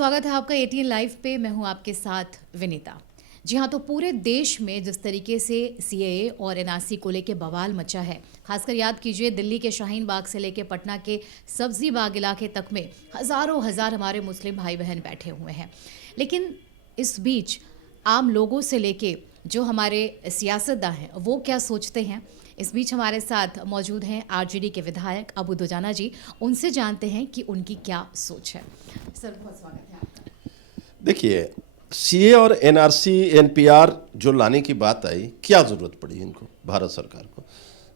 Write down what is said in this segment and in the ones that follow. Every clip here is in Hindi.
स्वागत है आपका 18 लाइव पे। मैं हूं आपके साथ विनीता। जी हाँ, तो पूरे देश में जिस तरीके से सीएए और एनआरसी को लेके बवाल मचा है, खासकर याद कीजिए दिल्ली के शाहीन बाग से लेके पटना के सब्जी बाग इलाके तक में हजारों हजार हमारे मुस्लिम भाई बहन बैठे हुए हैं। लेकिन इस बीच आम लोगों से लेके जो हमारे सियासतदान हैं वो क्या सोचते हैं, इस बीच हमारे साथ मौजूद हैं आरजेडी के विधायक अबू दुजाना जी। उनसे जानते हैं कि उनकी क्या सोच है। सर, बहुत स्वागत है आपका। देखिए, सीए और एनआरसी एनपीआर जो लाने की बात आई, क्या ज़रूरत पड़ी इनको, भारत सरकार को?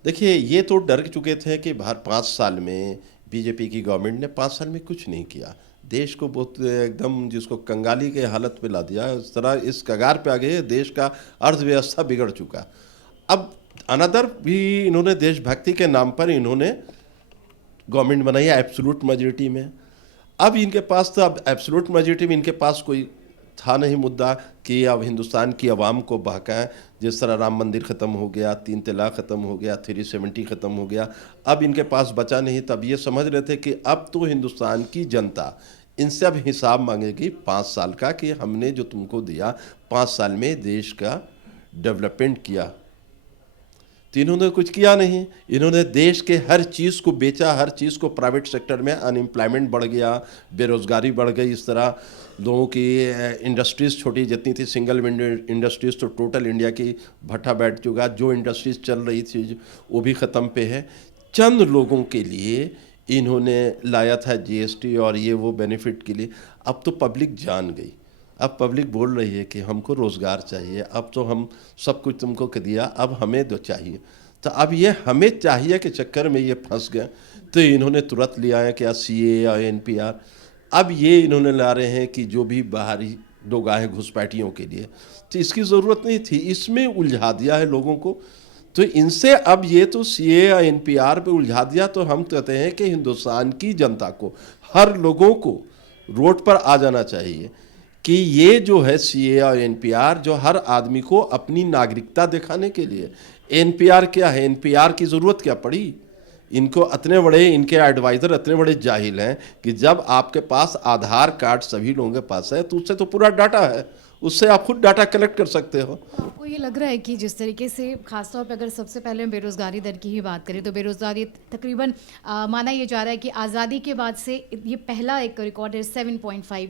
देखिए, ये तो डर चुके थे कि 5 साल में बीजेपी की गवर्नमेंट ने 5 साल में कुछ नहीं किया, देश को बहुत एकदम जिसको कंगाली के हालत पे ला दिया, इस तरह इस कगार पे आ गए, देश का अर्थव्यवस्था बिगड़ चुका। अब अनदर भी इन्होंने देशभक्ति के नाम पर इन्होंने गवर्नमेंट बनाई है एब्सोल्यूट मेजॉरिटी में। अब इनके पास तो अब एब्सोल्यूट मेजॉरिटी में इनके पास कोई था नहीं मुद्दा कि अब हिंदुस्तान की आवाम को बहकाएं। जिस तरह राम मंदिर ख़त्म हो गया, 3 तलाक ख़त्म हो गया, 370 ख़त्म हो गया, अब इनके पास बचा नहीं। तब ये समझ रहे थे कि अब तो हिंदुस्तान की जनता इनसे अब हिसाब मांगेगी 5 साल का, कि हमने जो तुमको दिया 5 साल में देश का डेवलपमेंट किया। तो इन्होंने कुछ किया नहीं। इन्होंने देश के हर चीज़ को बेचा, हर चीज़ को प्राइवेट सेक्टर में, अनएम्प्लॉयमेंट बढ़ गया, बेरोज़गारी बढ़ गई। इस तरह लोगों की इंडस्ट्रीज़ छोटी जितनी थी, सिंगल विंडो इंडस्ट्रीज़, तो टोटल इंडिया की भट्ठा बैठ चुका। जो इंडस्ट्रीज़ चल रही थी वो भी ख़त्म पे है। चंद लोगों के लिए इन्होंने लाया था जीएसटी और ये वो बेनिफिट के लिए। अब तो पब्लिक जान गई, अब पब्लिक बोल रही है कि हमको रोज़गार चाहिए, अब तो हम सब कुछ तुमको कर दिया, अब हमें तो चाहिए। तो अब ये हमें चाहिए के चक्कर में ये फंस गए। तो इन्होंने तुरंत लिया है क्या सीए या एनपीआर। अब ये इन्होंने ला रहे हैं कि जो भी बाहरी लोग आए घुसपैठियों के लिए, तो इसकी ज़रूरत नहीं थी, इसमें उलझा दिया है लोगों को। तो इनसे अब ये तो सीए या एनपीआर पे उलझा दिया। तो हम कहते हैं कि हिंदुस्तान की जनता को, हर लोगों को रोड पर आ जाना चाहिए कि ये जो है सीए और एनपीआर, जो हर आदमी को अपनी नागरिकता दिखाने के लिए। एनपीआर क्या है, एनपीआर की ज़रूरत क्या पड़ी इनको? इतने बड़े इनके एडवाइज़र इतने बड़े जाहिल हैं कि जब आपके पास आधार कार्ड सभी लोगों के पास है तो उससे तो पूरा डाटा है, उससे आप खुद डाटा कलेक्ट कर सकते हो। तो आपको ये लग रहा है कि जिस तरीके से खासतौर पर अगर सबसे पहले हम बेरोज़गारी दर की ही बात करें तो बेरोज़गारी तकरीबन माना ये जा रहा है कि आज़ादी के बाद से ये पहला एक रिकॉर्ड है 7.5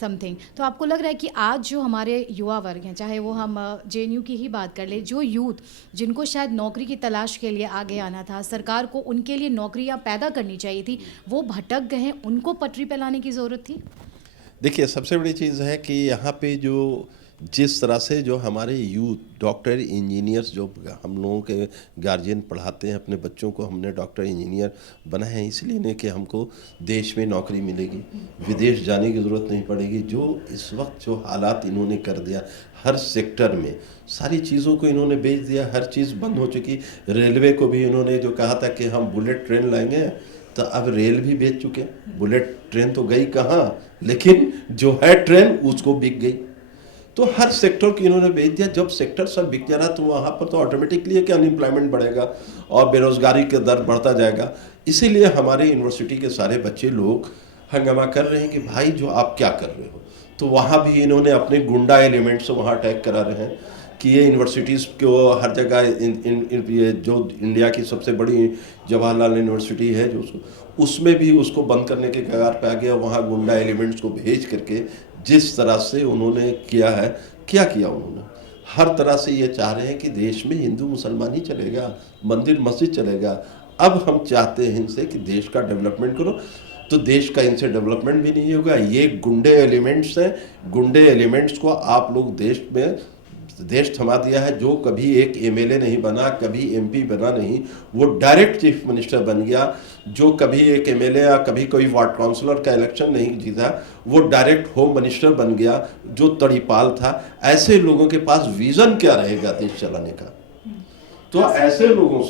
समथिंग। तो आपको लग रहा है कि आज जो हमारे युवा वर्ग हैं, चाहे वो हम जेएनयू की ही बात कर ले, जो यूथ जिनको शायद नौकरी की तलाश के लिए आगे आना था, सरकार को उनके लिए नौकरियां पैदा करनी चाहिए थी, वो भटक गए हैं, उनको पटरी पे लाने की ज़रूरत थी? देखिए, सबसे बड़ी चीज़ है कि यहाँ पे जो जिस तरह से जो हमारे यूथ, डॉक्टर इंजीनियर्स, जो हम लोगों के गार्जियन पढ़ाते हैं अपने बच्चों को, हमने डॉक्टर इंजीनियर बनाए हैं इसलिए नहीं कि हमको देश में नौकरी मिलेगी, विदेश जाने की ज़रूरत नहीं पड़ेगी। जो इस वक्त जो हालात इन्होंने कर दिया, हर सेक्टर में सारी चीज़ों को इन्होंने बेच दिया, हर चीज़ बंद हो चुकी। रेलवे को भी इन्होंने जो कहा था कि हम बुलेट ट्रेन लाएंगे, तो अब रेल भी बेच चुके। बुलेट ट्रेन तो गई कहाँ, लेकिन जो है ट्रेन उसको बिक गई। तो हर सेक्टर की इन्होंने बेच दिया। जब सेक्टर सब बिक जा रहा तो वहाँ पर तो ऑटोमेटिकली है कि अनएम्प्लॉयमेंट बढ़ेगा और बेरोज़गारी का दर बढ़ता जाएगा। इसीलिए हमारे यूनिवर्सिटी के सारे बच्चे लोग हंगामा कर रहे हैं कि भाई जो आप क्या कर रहे हो। तो वहाँ भी इन्होंने अपने गुंडा एलिमेंट से वहाँ अटैक करा रहे हैं कि ये यूनिवर्सिटीज़ को हर जगह ये जो इंडिया की सबसे बड़ी जवाहरलाल यूनिवर्सिटी है जो उसमें भी उसको बंद करने के कगार पे आ गया। वहाँ गुंडा एलिमेंट्स को भेज करके जिस तरह से उन्होंने किया है, क्या किया उन्होंने, हर तरह से ये चाह रहे हैं कि देश में हिंदू मुसलमान ही चलेगा, मंदिर मस्जिद चलेगा। अब हम चाहते हैं इनसे कि देश का डेवलपमेंट करो, तो देश का इनसे डेवलपमेंट भी नहीं होगा। ये गुंडे एलिमेंट्स हैं, गुंडे एलिमेंट्स को आप लोग देश थमा दिया है। जो कभी एक एमएलए नहीं बना, कभी एमपी बना नहीं, वो डायरेक्ट चीफ मिनिस्टर बन गया। जो कभी एक एमएलए या कभी कोई वार्ड काउंसलर का इलेक्शन नहीं जीता, वो डायरेक्ट होम मिनिस्टर बन गया, जो तड़ीपाल था। ऐसे लोगों के पास विजन क्या रहेगा देश चलाने का? तो ऐसे लोगों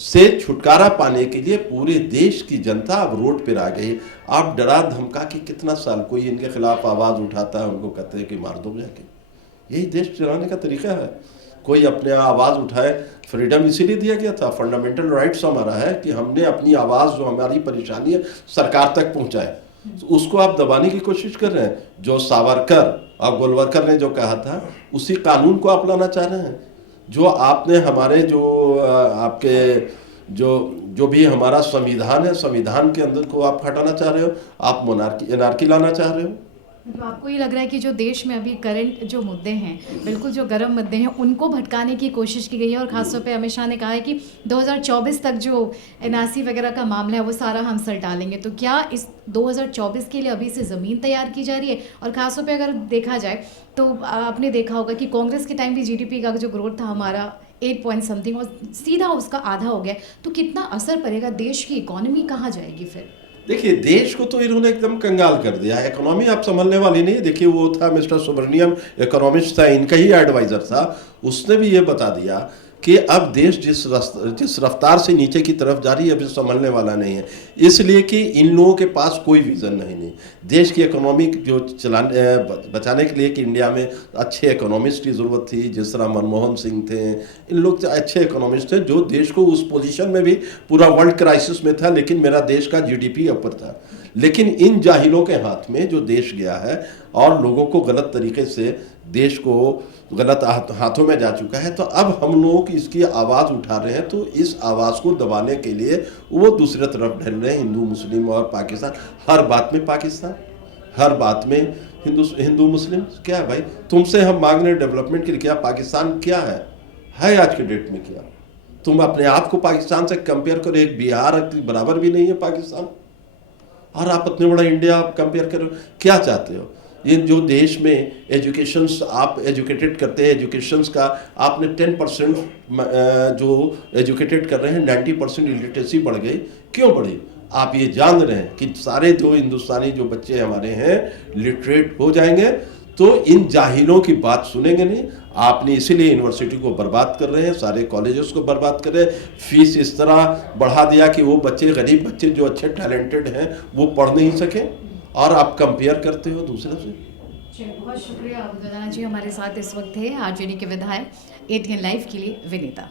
से छुटकारा पाने के लिए पूरे देश की जनता अब रोड पर आ गई। आप डरा धमका कि कितना साल कोई इनके खिलाफ आवाज़ उठाता है, उनको कहते हैं कि मार दो जाके। यही देश चलाने का तरीका है। कोई अपने आवाज़ उठाए, फ्रीडम इसीलिए दिया गया था, फंडामेंटल राइट्स हमारा है कि हमने अपनी आवाज़, जो हमारी परेशानी है, सरकार तक पहुंचाए। तो उसको आप दबाने की कोशिश कर रहे हैं। जो सावरकर और गोलवरकर ने जो कहा था उसी कानून को आप लाना चाह रहे हैं। जो आपने हमारे जो आपके जो जो भी हमारा संविधान है, संविधान के अंदर को आप हटाना चाह रहे हो, आप मोनार्की एनार्की लाना चाह रहे हो। तो आपको ये लग रहा है कि जो देश में अभी करंट जो मुद्दे हैं, बिल्कुल जो गर्म मुद्दे हैं, उनको भटकाने की कोशिश की गई है और खासतौर पे अमित शाह ने कहा है कि 2024 तक जो एनआरसी वगैरह का मामला है वो सारा हम सल्टालेंगे। तो क्या इस 2024 के लिए अभी से ज़मीन तैयार की जा रही है? और खासतौर पे अगर देखा जाए तो आपने देखा होगा कि कांग्रेस के टाइम भी जीडीपी का जो ग्रोथ था हमारा 8 पॉइंट समथिंग और सीधा उसका आधा हो गया। तो कितना असर पड़ेगा, देश की इकोनॉमी कहाँ जाएगी फिर? देखिए, देश को तो इन्होंने एकदम कंगाल कर दिया। इकोनॉमी आप संभलने वाली नहीं। देखिए, वो था मिस्टर सुब्रमण्यम, इकोनॉमिस्ट था, इनका ही एडवाइजर था। उसने भी ये बता दिया कि अब देश जिस रफ्तार से नीचे की तरफ जा रही है, अभी संभलने वाला नहीं है। इसलिए कि इन लोगों के पास कोई विजन नहीं। देश की इकोनॉमी जो बचाने के लिए कि इंडिया में अच्छे इकोनॉमिस्ट की ज़रूरत थी, जिस तरह मनमोहन सिंह थे, इन लोग अच्छे इकोनॉमिस्ट थे जो देश को उस पोजीशन में भी, पूरा वर्ल्ड क्राइसिस में था लेकिन मेरा देश का जीडीपी ऊपर था। लेकिन इन जाहिलों के हाथ में जो देश गया है और लोगों को गलत तरीके से देश को गलत हाथों में जा चुका है, तो अब हम लोग इसकी आवाज़ उठा रहे हैं। तो इस आवाज़ को दबाने के लिए वो दूसरे तरफ ढल रहे हैं, हिंदू मुस्लिम और पाकिस्तान। हर बात में पाकिस्तान, हर बात में हिंदू मुस्लिम। क्या है भाई, तुमसे हम मांग रहे हैं डेवलपमेंट के लिए, क्या पाकिस्तान क्या है आज के डेट में? क्या तुम अपने आप को पाकिस्तान से कंपेयर करो? एक बिहार के बराबर भी नहीं है पाकिस्तान, और आप इतने बड़ा इंडिया आप कंपेयर करो। क्या चाहते हो? ये जो देश में एजुकेशंस आप एजुकेटेड करते हैं, एजुकेशंस का आपने 10% जो एजुकेटेड कर रहे हैं, 90% इलिटरेसी बढ़ गई। क्यों बढ़ी? आप ये जान रहे हैं कि सारे जो हिंदुस्तानी जो बच्चे हमारे हैं लिटरेट हो जाएंगे, तो इन जाहिलों की बात सुनेंगे नहीं। आपने इसीलिए यूनिवर्सिटी को बर्बाद कर रहे हैं, सारे कॉलेजेस को बर्बाद कर रहे हैं। फीस इस तरह बढ़ा दिया कि वो बच्चे, गरीब बच्चे जो अच्छे टैलेंटेड हैं, वो पढ़ नहीं सके, और आप कंपेयर करते हो दूसरे से। चलिए, बहुत शुक्रिया अब्दुल्ला जी हमारे साथ इस वक्त थे आरजेडी के विधायक। एटीएन लाइव के लिए विनीता।